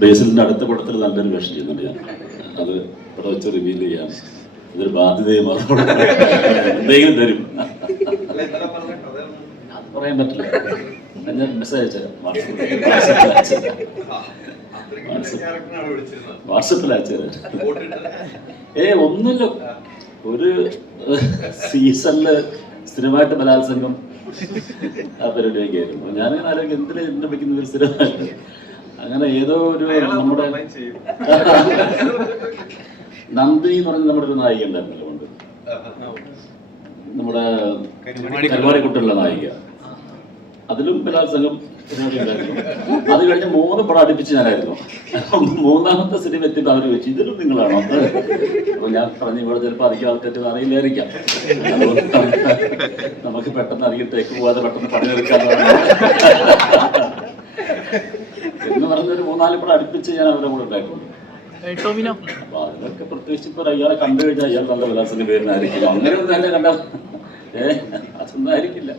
ബേസിലിന്റെ അടുത്ത പടത്തിൽ നല്ലൊരു വേഷം ചെയ്യുന്നുണ്ട് ഞാൻ. അത് ഇവിടെ വെച്ച് റിവീൽ ചെയ്യാം. ഇതൊരു ബാധ്യതയും എന്തെങ്കിലും തരും. പറയാൻ പറ്റില്ല. ഞാൻ മെസ്സേജ് വാട്സപ്പിൽ. വോട്ടിട്ട്. ഏ ഒന്നുമില്ല. ഒരു സീസണിൽ സ്ഥിരമായിട്ട് ബലാത്സംഗം ആ പരിപാടിയൊക്കെ ആയിരുന്നു. ഞാനിങ്ങനെ ആലോചിക്കും എന്തിനാ എന്നെ വെക്കുന്ന ഒരു സ്ഥിരമായിട്ട്? അങ്ങനെ ഏതോ ഒരു നമ്മുടെ നന്ദിനി എന്ന് പറഞ്ഞ നമ്മുടെ ഒരു നായിക ഉണ്ടായിരുന്നല്ലോ കൊണ്ട് നമ്മുടെ കരുവാടിക്കുട്ടുള്ള നായിക. അതിലും ബലാത്സംഗം അത് കഴിഞ്ഞ് മൂന്ന് പടം അടുപ്പിച്ച് ഞാനായിരുന്നു. മൂന്നാമത്തെ സിനിമ എത്തിയിട്ട് അവർ വെച്ചു ഇതിലും നിങ്ങളാണോ? അപ്പൊ ഞാൻ പറഞ്ഞു ഇവിടെ ചിലപ്പോൾ അധികം ആൾക്കാർ അറിയില്ലായിരിക്കാം. നമുക്ക് പെട്ടെന്ന് അധികം തേക്ക് പോവാതെ പെട്ടെന്ന് പണിയെടുക്കാന്ന് പറഞ്ഞൊരു മൂന്നാൽ പടം അടുപ്പിച്ച് ഞാൻ അവരുടെ കൂടെ ഉണ്ടായിട്ടുണ്ട്. ടോമിനോ? അപ്പൊ അതിലൊക്കെ പ്രത്യേകിച്ച് ഇപ്പൊ അയാളെ കണ്ടു കഴിഞ്ഞാൽ അയാൾ നല്ല വിലാസത്തിന്റെ പേരിനായിരിക്കും അങ്ങനെ ഒന്നും തന്നെ കണ്ട ഏ അതൊന്നും ആയിരിക്കില്ല.